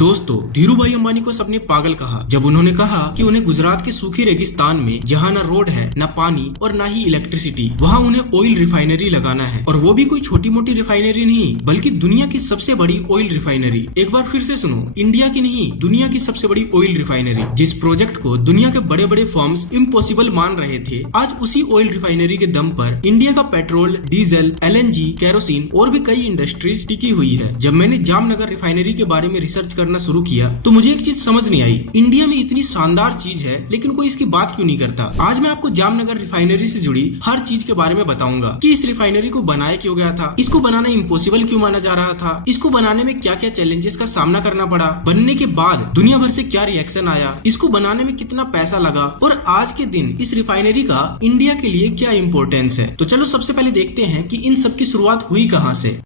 दोस्तों, धीरू भाई अंबानी को सबने पागल कहा जब उन्होंने कहा कि उन्हें गुजरात के सूखे रेगिस्तान में जहाँ न रोड है, न पानी और न ही इलेक्ट्रिसिटी, वहाँ उन्हें ऑयल रिफाइनरी लगाना है। और वो भी कोई छोटी मोटी रिफाइनरी नहीं, बल्कि दुनिया की सबसे बड़ी ऑयल रिफाइनरी। एक बार फिर से सुनो, इंडिया की नहीं, दुनिया की सबसे बड़ी ऑयल रिफाइनरी। जिस प्रोजेक्ट को दुनिया के बड़े बड़े फर्म्स इम्पॉसिबल मान रहे थे, आज उसी ऑयल रिफाइनरी के दम पर इंडिया का पेट्रोल, डीजल, LNG, केरोसिन और भी कई इंडस्ट्रीज टिकी हुई है। जब मैंने जामनगर रिफाइनरी के बारे में रिसर्च करना शुरू किया तो मुझे एक चीज समझ नहीं आई, इंडिया में इतनी शानदार चीज है लेकिन कोई इसकी बात क्यों नहीं करता। आज मैं आपको जामनगर रिफाइनरी से जुड़ी हर चीज के बारे में बताऊंगा कि इस रिफाइनरी को बनाया क्यों गया था, इसको बनाना इम्पॉसिबल क्यों माना जा रहा था, इसको बनाने में क्या क्या चैलेंजेस का सामना करना पड़ा, बनने के बाद दुनिया भर से क्या रिएक्शन आया, इसको बनाने में कितना पैसा लगा और आज के दिन इस रिफाइनरी का इंडिया के लिए क्या इंपॉर्टेंस है। तो चलो सबसे पहले देखते हैं कि इन सब की शुरुआत हुई कहां से।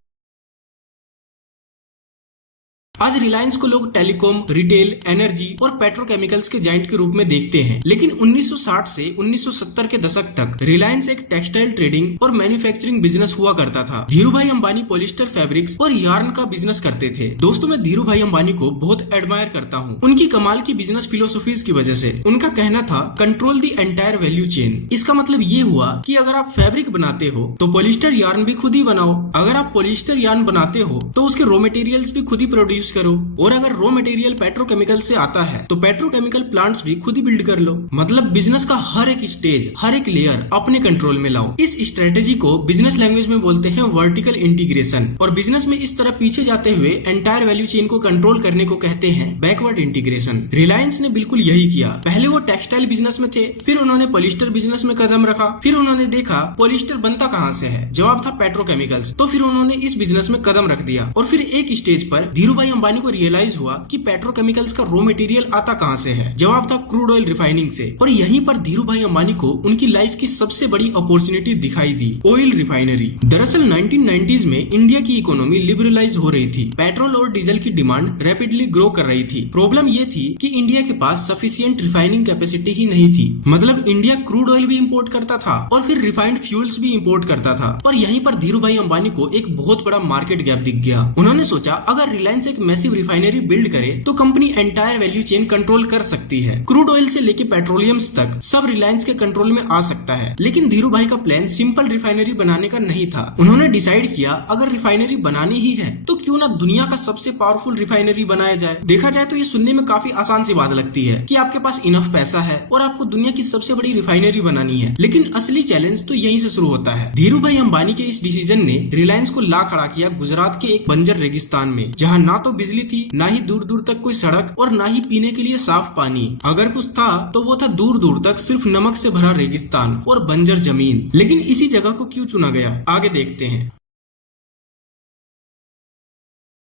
आज रिलायंस को लोग टेलीकॉम, रिटेल, एनर्जी और पेट्रोकेमिकल्स के जाइंट के रूप में देखते हैं, लेकिन 1960 से 1970 के दशक तक रिलायंस एक टेक्सटाइल ट्रेडिंग और मैन्युफैक्चरिंग बिजनेस हुआ करता था। धीरू भाई अंबानी पॉलिस्टर फैब्रिक्स और यार्न का बिजनेस करते थे। दोस्तों, मैं धीरू भाई अंबानी को बहुत एडमायर करता हूँ उनकी कमाल की बिजनेस फिलोसफीज की वजह से। उनका कहना था, control the entire value chain. इसका मतलब ये हुआ कि अगर आप फैब्रिक बनाते हो तो पॉलिस्टर यार्न भी खुद ही बनाओ, अगर आप पॉलिस्टर यार्न बनाते हो तो उसके रॉ मटेरियल्स भी खुद ही प्रोड्यूस करो, और अगर रॉ मटेरियल पेट्रोकेमिकल से आता है तो पेट्रोकेमिकल प्लांट्स भी खुद ही बिल्ड कर लो। मतलब बिजनेस का हर एक स्टेज, हर एक लेयर अपने कंट्रोल में लाओ। इस स्ट्रेटेजी को बिजनेस लैंग्वेज में बोलते हैं वर्टिकल इंटीग्रेशन, और बिजनेस में इस तरह पीछे जाते हुए एंटायर वैल्यू चेन को कंट्रोल करने को कहते हैं बैकवर्ड इंटीग्रेशन। रिलायंस ने बिल्कुल यही किया। पहले वो टेक्सटाइल बिजनेस में थे, फिर उन्होंने पॉलिस्टर बिजनेस में कदम रखा, फिर उन्होंने देखा पॉलिस्टर बनता कहां से है, जवाब था पेट्रोकेमिकल्स, तो फिर उन्होंने इस बिजनेस में कदम रख दिया। और फिर एक स्टेज पर धीरू भाई अंबानी को रियलाइज हुआ कि पेट्रोकेमिकल्स का रॉ मटेरियल आता कहां से है, जवाब था क्रूड ऑयल रिफाइनिंग से। और यहीं पर धीरू भाई अंबानी को उनकी लाइफ की सबसे बड़ी अपॉर्चुनिटी दिखाई दी, ऑयल रिफाइनरी। दरअसल 1990s में इंडिया की इकोनॉमी लिबरलाइज हो रही थी, पेट्रोल और डीजल की डिमांड रैपिडली ग्रो कर रही थी। प्रॉब्लम ये थी कि इंडिया के पास सफिशिएंट रिफाइनिंग कैपेसिटी ही नहीं थी। मतलब इंडिया क्रूड ऑयल भी इंपोर्ट करता था और फिर रिफाइंड फ्यूल्स भी इंपोर्ट करता था। और यहीं पर धीरू भाई अंबानी को एक बहुत बड़ा मार्केट गैप दिख गया। उन्होंने सोचा, अगर रिलायंस एक मैसिव रिफाइनरी बिल्ड करे तो company entire value chain control कर सकती है, क्रूड ऑयल से लेके पेट्रोलियम्स तक सब रिलायंस के कंट्रोल में आ सकता है। लेकिन धीरू भाई का प्लान सिंपल रिफाइनरी बनाने का नहीं था। उन्होंने डिसाइड किया, अगर रिफाइनरी बनानी ही है तो क्यों ना दुनिया का सबसे पावरफुल रिफाइनरी बनाया जाए। देखा जाए तो ये सुनने में काफी आसान सी बात लगती है कि आपके पास इनफ पैसा है और आपको दुनिया की सबसे बड़ी रिफाइनरी बनानी है, लेकिन असली चैलेंज तो यहीं से शुरू होता है। धीरू भाई अंबानी के इस डिसीजन ने रिलायंस को ला खड़ा किया गुजरात के एक बंजर रेगिस्तान में, जहाँ ना तो बिजली थी, ना ही दूर दूर तक कोई सड़क और ना ही पीने के लिए साफ पानी। अगर कुछ था तो वो था दूर दूर तक सिर्फ नमक से भरा रेगिस्तान और बंजर जमीन। लेकिन इसी जगह को क्यों चुना गया, आगे देखते हैं।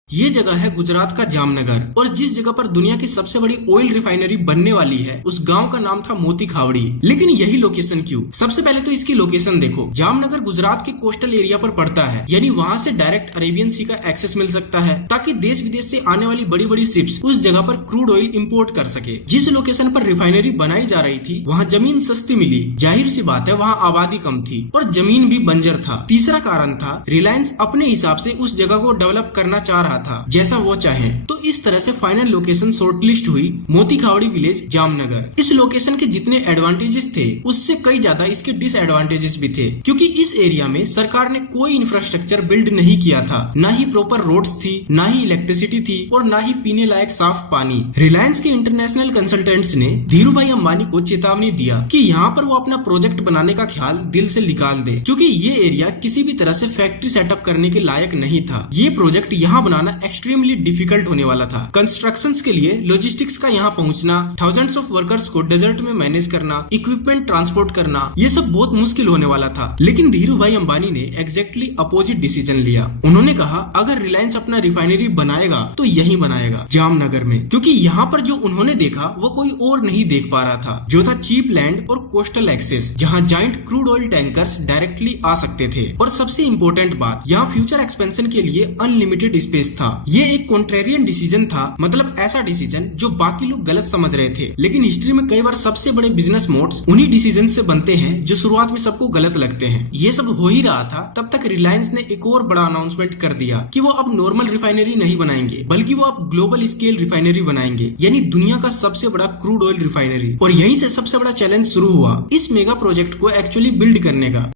ये जगह है गुजरात का जामनगर, और जिस जगह पर दुनिया की सबसे बड़ी ऑयल रिफाइनरी बनने वाली है उस गांव का नाम था मोती खावड़ी। लेकिन यही लोकेशन क्यों? सबसे पहले तो इसकी लोकेशन देखो। जामनगर गुजरात के कोस्टल एरिया पर पड़ता है, यानी वहां से डायरेक्ट अरेबियन सी का एक्सेस मिल सकता है, ताकि देश विदेश से आने वाली बड़ी बड़ी शिप्स उस जगह पर क्रूड ऑयल इम्पोर्ट कर सके। जिस लोकेशन पर रिफाइनरी बनाई जा रही थी वहाँ जमीन सस्ती मिली, जाहिर सी बात है वहाँ आबादी कम थी और जमीन भी बंजर था। तीसरा कारण था, रिलायंस अपने हिसाब से उस जगह को डेवलप करना चाह रहा था जैसा वो चाहे। तो इस तरह से फाइनल लोकेशन शॉर्टलिस्ट हुई मोती खावड़ी विलेज, जामनगर। इस लोकेशन के जितने एडवांटेजेस थे उससे कई ज्यादा इसके डिसएडवांटेजेस भी थे, क्योंकि इस एरिया में सरकार ने कोई इंफ्रास्ट्रक्चर बिल्ड नहीं किया था, ना ही प्रॉपर रोड्स थी, ना ही इलेक्ट्रिसिटी थी और ना ही पीने लायक साफ पानी। रिलायंस के इंटरनेशनल कंसल्टेंट्स ने धीरू भाई अंबानी को चेतावनी दिया कि यहाँ पर वो अपना प्रोजेक्ट बनाने का ख्याल दिल से निकाल दे, क्योंकि ये एरिया किसी भी तरह से फैक्ट्री सेटअप करने के लायक नहीं था। ये प्रोजेक्ट यहाँ बनाना एक्सट्रीमली डिफिकल्ट होने वाला था। कंस्ट्रक्शंस के लिए लॉजिस्टिक्स का यहाँ पहुँचना, थाउजेंड्स ऑफ वर्कर्स को डेजर्ट में मैनेज करना, इक्विपमेंट ट्रांसपोर्ट करना, ये सब बहुत मुश्किल होने वाला था। लेकिन धीरू भाई अंबानी ने एग्जैक्टली अपोजिट डिसीजन लिया। उन्होंने कहा, अगर रिलायंस अपना रिफाइनरी बनाएगा तो यहीं बनाएगा, जामनगर में, क्योंकि यहाँ पर जो उन्होंने देखा वो कोई और नहीं देख पा रहा था, जो था चीप लैंड और कोस्टल एक्सेस, जहाँ giant crude oil tankers directly आ सकते थे। और सबसे इम्पोर्टेंट बात, यहाँ फ्यूचर एक्सपेंशन के लिए अनलिमिटेड स्पेस था। ये एक कॉन्ट्रेरियन डिसीजन था, मतलब ऐसा डिसीजन जो बाकी लोग गलत समझ रहे थे। लेकिन हिस्ट्री में कई बार सबसे बड़े बिजनेस मोड्स उन्हीं डिसीजन से बनते हैं जो शुरुआत में सबको गलत लगते हैं। ये सब हो ही रहा था तब तक रिलायंस ने एक और बड़ा अनाउंसमेंट कर दिया कि वो अब नॉर्मल रिफाइनरी नहीं बनाएंगे, बल्कि वो अब ग्लोबल स्केल रिफाइनरी बनाएंगे, यानी दुनिया का सबसे बड़ा क्रूड ऑयल रिफाइनरी। और यहीं से सबसे बड़ा चैलेंज शुरू हुआ इस मेगा प्रोजेक्ट को एक्चुअली बिल्ड करने का।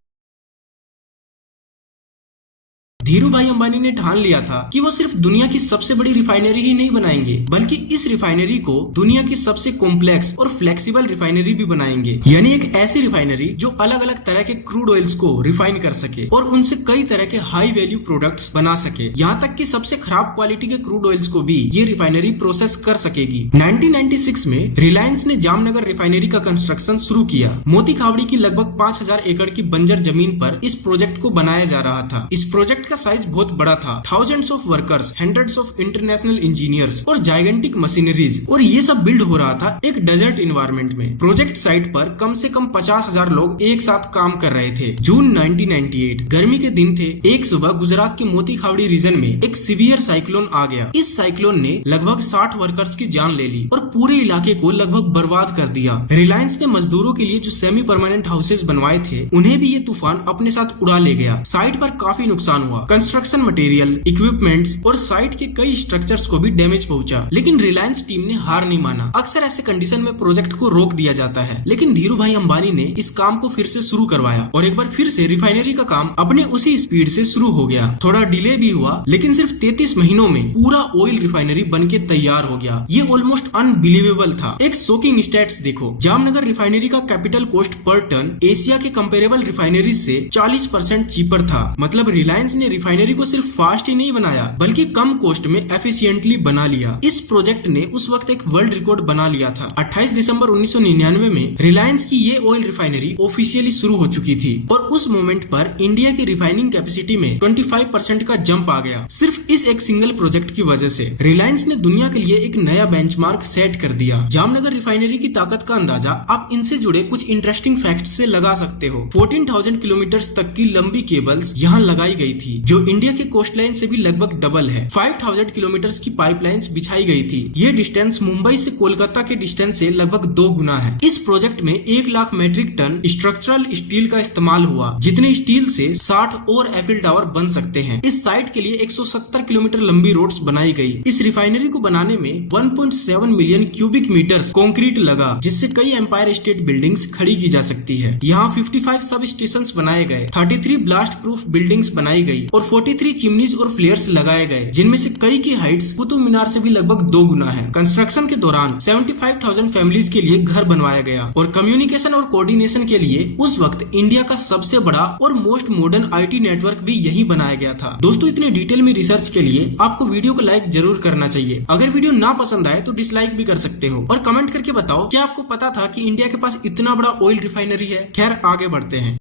धीरूभाई अंबानी ने ठान लिया था कि वो सिर्फ दुनिया की सबसे बड़ी रिफाइनरी ही नहीं बनाएंगे, बल्कि इस रिफाइनरी को दुनिया की सबसे कॉम्प्लेक्स और फ्लेक्सिबल रिफाइनरी भी बनाएंगे, यानी एक ऐसी रिफाइनरी जो अलग अलग तरह के क्रूड ऑयल्स को रिफाइन कर सके और उनसे कई तरह के हाई वैल्यू प्रोडक्ट्स बना सके। यहाँ तक कि सबसे खराब क्वालिटी के क्रूड ऑयल्स को भी ये रिफाइनरी प्रोसेस कर सकेगी। 1996 में रिलायंस ने जामनगर रिफाइनरी का कंस्ट्रक्शन शुरू किया। मोती खावड़ी की लगभग 5000 एकड़ की बंजर जमीन पर इस प्रोजेक्ट को बनाया जा रहा था। इस प्रोजेक्ट का साइज बहुत बड़ा था, thousands of workers, hundreds of international engineers और जाइगेंटिक मशीनरीज, और ये सब बिल्ड हो रहा था एक डेजर्ट इन्वायरमेंट में। प्रोजेक्ट साइट पर कम से कम 50,000 लोग एक साथ काम कर रहे थे। जून 1998 गर्मी के दिन थे। एक सुबह गुजरात के मोती खावड़ी रीजन में एक सीवियर साइक्लोन आ गया। इस साइक्लोन ने लगभग 60 वर्कर्स की जान ले ली और पूरे इलाके को लगभग बर्बाद कर दिया। रिलायंस ने मजदूरों के लिए जो सेमी परमानेंट हाउसेज बनवाए थे उन्हें भी ये तूफान अपने साथ उड़ा ले गया। साइट पर काफी नुकसान हुआ। कंस्ट्रक्शन मटेरियल, इक्विपमेंट्स और साइट के कई स्ट्रक्चर्स को भी डैमेज पहुंचा, लेकिन रिलायंस टीम ने हार नहीं माना। अक्सर ऐसे कंडीशन में प्रोजेक्ट को रोक दिया जाता है, लेकिन धीरूभाई अंबानी ने इस काम को फिर से शुरू करवाया और एक बार फिर से रिफाइनरी का काम अपने उसी स्पीड से शुरू हो गया। थोड़ा डिले भी हुआ, लेकिन सिर्फ 33 महीनों में पूरा ऑयल रिफाइनरी बनके तैयार हो गया। ये ऑलमोस्ट अनबिलीवेबल था। एक शॉकिंग स्टैट्स देखो, जामनगर रिफाइनरी का capital cost per tonne Asia के कंपेरेबल रिफाइनरीज से 40% चीपर था। मतलब रिलायंस ने रिफाइनरी को सिर्फ फास्ट ही नहीं बनाया, बल्कि कम कॉस्ट में एफिशिएंटली बना लिया। इस प्रोजेक्ट ने उस वक्त एक वर्ल्ड रिकॉर्ड बना लिया था। 28 दिसंबर 1999 में रिलायंस की ये ऑयल रिफाइनरी ऑफिशियली शुरू हो चुकी थी और उस मोमेंट पर इंडिया की रिफाइनिंग कैपेसिटी में 25% का जंप आ गया, सिर्फ इस एक सिंगल प्रोजेक्ट की वजह से। रिलायंस ने दुनिया के लिए एक नया बेंचमार्क सेट कर दिया। जामनगर रिफाइनरी की ताकत का अंदाजा आप इनसे जुड़े कुछ इंटरेस्टिंग फैक्ट्स से लगा सकते हो। 14,000 किलोमीटर तक की लंबी केबल्स यहाँ लगाई गई थी, जो इंडिया के कोस्ट लाइन से भी लगभग डबल है। 5000 किलोमीटर की पाइपलाइंस बिछाई गई थी। ये डिस्टेंस मुंबई से कोलकाता के डिस्टेंस से लगभग 2 गुना है। इस प्रोजेक्ट में 1 lakh metric tonne structural steel का इस्तेमाल हुआ, जितने स्टील से 60 और एफिल टावर बन सकते हैं। इस साइट के लिए 170 किलोमीटर लंबी रोड्स बनाई गई। इस रिफाइनरी को बनाने में 1.7 मिलियन क्यूबिक मीटर्स कंक्रीट लगा, जिससे कई एम्पायर स्टेट बिल्डिंग्स खड़ी की जा सकती है। यहाँ 55 सब स्टेशन बनाए गए, 33 ब्लास्ट प्रूफ बिल्डिंग्स बनाई गई और 43 चिमनीज और फ्लेयर्स लगाए गए, जिनमें से कई की हाइट्स कुतुब मीनार से भी लगभग 2 गुना है। कंस्ट्रक्शन के दौरान 75,000 फैमिलीज के लिए घर बनवाया गया और कम्युनिकेशन और कोऑर्डिनेशन के लिए उस वक्त इंडिया का सबसे बड़ा और मोस्ट मॉडर्न आईटी नेटवर्क भी यही बनाया गया था। दोस्तों, इतने डिटेल में रिसर्च के लिए आपको वीडियो को लाइक जरूर करना चाहिए। अगर वीडियो ना पसंद आए तो डिसलाइक भी कर सकते हो और कमेंट करके बताओ क्या आपको पता था कि इंडिया के पास इतना बड़ा ऑयल रिफाइनरी है। खैर, आगे बढ़ते हैं।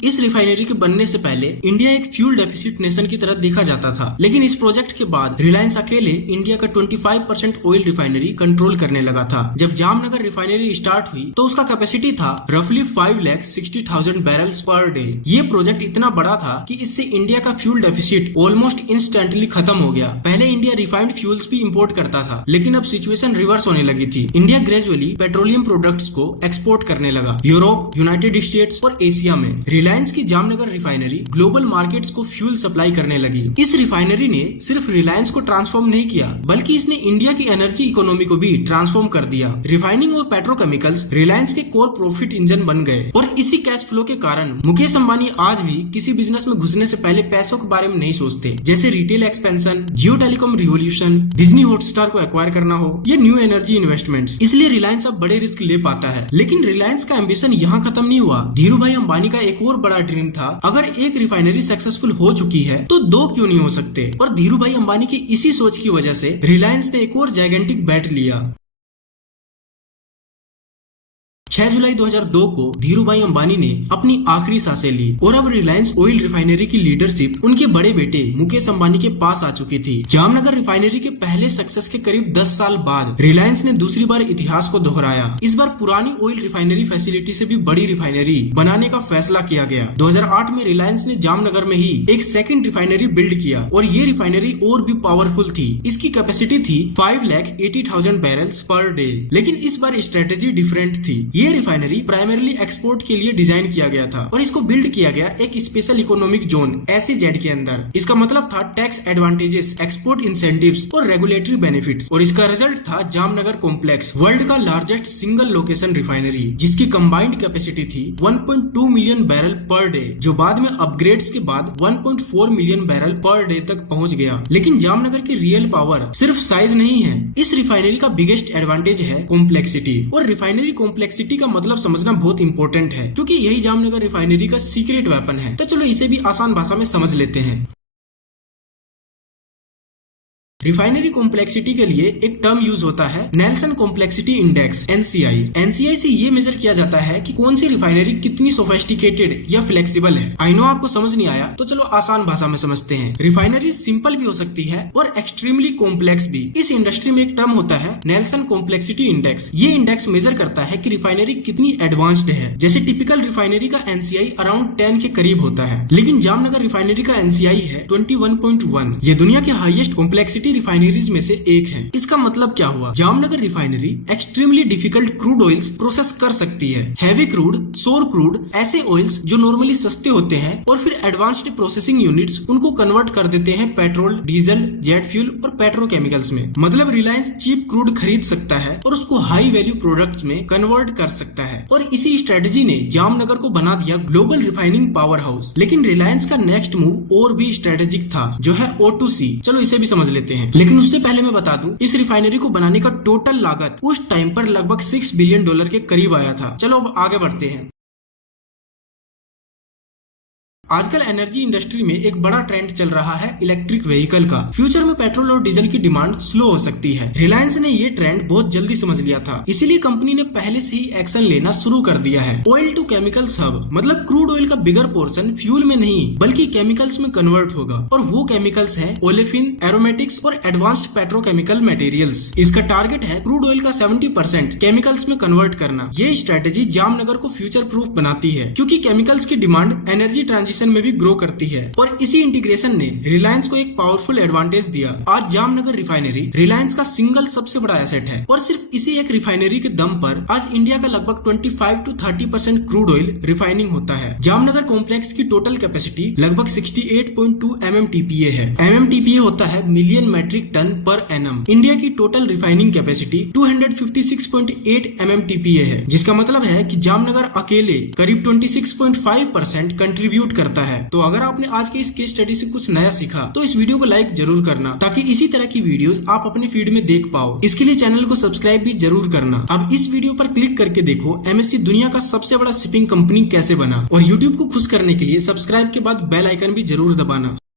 इस रिफाइनरी के बनने से पहले इंडिया एक फ्यूल डेफिसिट नेशन की तरह देखा जाता था, लेकिन इस प्रोजेक्ट के बाद रिलायंस अकेले इंडिया का 25% ऑयल रिफाइनरी कंट्रोल करने लगा था। जब जामनगर रिफाइनरी स्टार्ट हुई तो उसका कैपेसिटी था रफली 5,60,000 बैरल्स पर डे। ये प्रोजेक्ट इतना बड़ा था कि इससे इंडिया का फ्यूल डेफिसिट ऑलमोस्ट इंस्टेंटली खत्म हो गया। पहले इंडिया रिफाइंड फ्यूल्स भी इंपोर्ट करता था, लेकिन अब सिचुएशन रिवर्स होने लगी थी। इंडिया ग्रेजुअली पेट्रोलियम प्रोडक्ट्स को एक्सपोर्ट करने लगा यूरोप, यूनाइटेड स्टेट्स और एशिया में। रिलायंस की जामनगर रिफाइनरी ग्लोबल मार्केट्स को फ्यूल सप्लाई करने लगी। इस रिफाइनरी ने सिर्फ रिलायंस को ट्रांसफॉर्म नहीं किया, बल्कि इसने इंडिया की एनर्जी इकोनॉमी को भी ट्रांसफॉर्म कर दिया। रिफाइनिंग और पेट्रोकेमिकल्स रिलायंस के कोर प्रॉफिट इंजन बन गए और इसी कैश फ्लो के कारण मुकेश अंबानी आज भी किसी बिजनेस में घुसने से पहले पैसों के बारे में नहीं सोचते, जैसे रिटेल एक्सपेंशन, जियो टेलीकॉम रिवोल्यूशन, डिज्नी हॉटस्टार को एक्वायर करना हो या न्यू एनर्जी इन्वेस्टमेंट्स। इसलिए रिलायंस अब बड़े रिस्क ले पाता है। लेकिन रिलायंस का एम्बिशन यहाँ खत्म नहीं हुआ। धीरूभाई अंबानी का एक और बड़ा ड्रीम था, अगर एक रिफाइनरी सक्सेसफुल हो चुकी है तो 2 क्यों नहीं हो सकते। और धीरूभाई अंबानी की इसी सोच की वजह से रिलायंस ने एक और जाइगेंटिक बैट लिया। 6 जुलाई 2002 को धीरूभाई अंबानी ने अपनी आखिरी सांसें ली और अब रिलायंस ऑयल रिफाइनरी की लीडरशिप उनके बड़े बेटे मुकेश अंबानी के पास आ चुकी थी। जामनगर रिफाइनरी के पहले सक्सेस के करीब 10 साल बाद रिलायंस ने दूसरी बार इतिहास को दोहराया। इस बार पुरानी ऑयल रिफाइनरी फैसिलिटी से भी बड़ी रिफाइनरी बनाने का फैसला किया गया। 2008 में रिलायंस ने जामनगर में ही एक सेकंड रिफाइनरी बिल्ड किया और ये रिफाइनरी और भी पावरफुल थी। इसकी कैपेसिटी थी 5,80,000 बैरल्स पर डे। लेकिन इस बार स्ट्रेटेजी डिफरेंट थी। ये रिफाइनरी प्राइमरली एक्सपोर्ट के लिए डिजाइन किया गया था और इसको बिल्ड किया गया एक स्पेशल इकोनॉमिक जोन SEZ के अंदर। इसका मतलब था टैक्स एडवांटेजेस, एक्सपोर्ट इंसेंटिव्स और रेगुलेटरी बेनिफिट्स। और इसका रिजल्ट था जामनगर कॉम्प्लेक्स, वर्ल्ड का लार्जेस्ट सिंगल लोकेशन रिफाइनरी, जिसकी कंबाइंड कैपेसिटी थी 1.2 मिलियन बैरल पर डे, जो बाद में अपग्रेड्स के बाद 1.4 मिलियन बैरल पर डे तक पहुंच गया। लेकिन जामनगर की रियल पावर सिर्फ साइज नहीं है। इस रिफाइनरी का बिगेस्ट एडवांटेज है कॉम्प्लेक्सिटी। और रिफाइनरी कॉम्प्लेक्सिटी का मतलब समझना बहुत इंपॉर्टेंट है, क्योंकि यही जामनगर रिफाइनरी का सीक्रेट वेपन है। तो चलो इसे भी आसान भाषा में समझ लेते हैं। रिफाइनरी कॉम्प्लेक्सिटी के लिए एक टर्म यूज होता है Nelson complexity index NCI। NCI से ये मेजर किया जाता है कि कौन सी रिफाइनरी कितनी सोफिस्टिकेटेड या फ्लेक्सिबल है। आई नो आपको समझ नहीं आया, तो चलो आसान भाषा में समझते हैं। रिफाइनरी सिंपल भी हो सकती है और एक्सट्रीमली कॉम्प्लेक्स भी। इस इंडस्ट्री में एक टर्म होता है नेल्सन कॉम्प्लेक्सिटी इंडेक्स। ये इंडेक्स मेजर करता है कि रिफाइनरी कितनी एडवांस्ड है। जैसे टिपिकल रिफाइनरी का NCI अराउंड 10 के करीब होता है, लेकिन जामनगर रिफाइनरी का NCI है 21.1। ये दुनिया के हाईएस्ट कॉम्प्लेक्सिटी रिफाइनरीज में से एक है। इसका मतलब क्या हुआ? Jamnagar refinery extremely difficult crude oils process कर सकती है। हैवी क्रूड, सोर क्रूड, ऐसे ऑयल्स जो नॉर्मली सस्ते होते हैं, और फिर एडवांस्ड प्रोसेसिंग यूनिट्स उनको कन्वर्ट कर देते हैं पेट्रोल, डीजल, जेट फ्यूल और पेट्रोकेमिकल्स में। मतलब रिलायंस चीप क्रूड खरीद सकता है और उसको हाई वैल्यू प्रोडक्ट्स में कन्वर्ट कर सकता है। और इसी स्ट्रेटेजी ने जामनगर को बना दिया ग्लोबल रिफाइनिंग पावर हाउस। लेकिन रिलायंस का नेक्स्ट मूव और भी स्ट्रेटेजिक था, जो है O2C। चलो इसे भी समझ लेते हैं। लेकिन उससे पहले मैं बता दूं, इस रिफाइनरी को बनाने का टोटल लागत उस टाइम पर लगभग $6 बिलियन के करीब आया था। चलो अब आगे बढ़ते हैं। आजकल एनर्जी इंडस्ट्री में एक बड़ा ट्रेंड चल रहा है इलेक्ट्रिक व्हीकल का। फ्यूचर में पेट्रोल और डीजल की डिमांड स्लो हो सकती है। रिलायंस ने ये ट्रेंड बहुत जल्दी समझ लिया था, इसीलिए कंपनी ने पहले से ही एक्शन लेना शुरू कर दिया है। ऑयल टू केमिकल्स हब, मतलब क्रूड ऑयल का बिगर पोर्शन फ्यूल में नहीं बल्कि केमिकल्स में कन्वर्ट होगा, और वो केमिकल्स है ओलेफिन, एरोमेटिक्स और एडवांस्ड पेट्रोकेमिकल मटेरियल्स। इसका टारगेट है क्रूड ऑयल का 70% केमिकल्स में कन्वर्ट करना। ये स्ट्रेटेजी जामनगर को फ्यूचर प्रूफ बनाती है, क्योंकि केमिकल्स की डिमांड एनर्जी ट्रांजिशन में भी ग्रो करती है। और इसी इंटीग्रेशन ने रिलायंस को एक पावरफुल एडवांटेज दिया। आज जामनगर रिफाइनरी रिलायंस का सिंगल सबसे बड़ा एसेट है, और सिर्फ इसी एक रिफाइनरी के दम पर आज इंडिया का लगभग 25 to 30% क्रूड ऑयल रिफाइनिंग होता है। जामनगर कॉम्प्लेक्स की टोटल कैपेसिटी लगभग 68.2 MMTPA है। MMTPA होता है million metric tonne per annum. India की टोटल रिफाइनिंग कैपेसिटी 256.8 MMTPA है, जिसका मतलब है कि जामनगर अकेले करीब 26.5% कंट्रीब्यूट करता है। तो अगर आपने आज के इस केस स्टडी से कुछ नया सीखा तो इस वीडियो को लाइक जरूर करना, ताकि इसी तरह की वीडियोस आप अपने फीड में देख पाओ। इसके लिए चैनल को सब्सक्राइब भी जरूर करना। अब इस वीडियो पर क्लिक करके देखो MSC दुनिया का सबसे बड़ा शिपिंग कंपनी कैसे बना, और YouTube को खुश करने के लिए सब्सक्राइब के बाद बेल आइकन भी जरूर दबाना।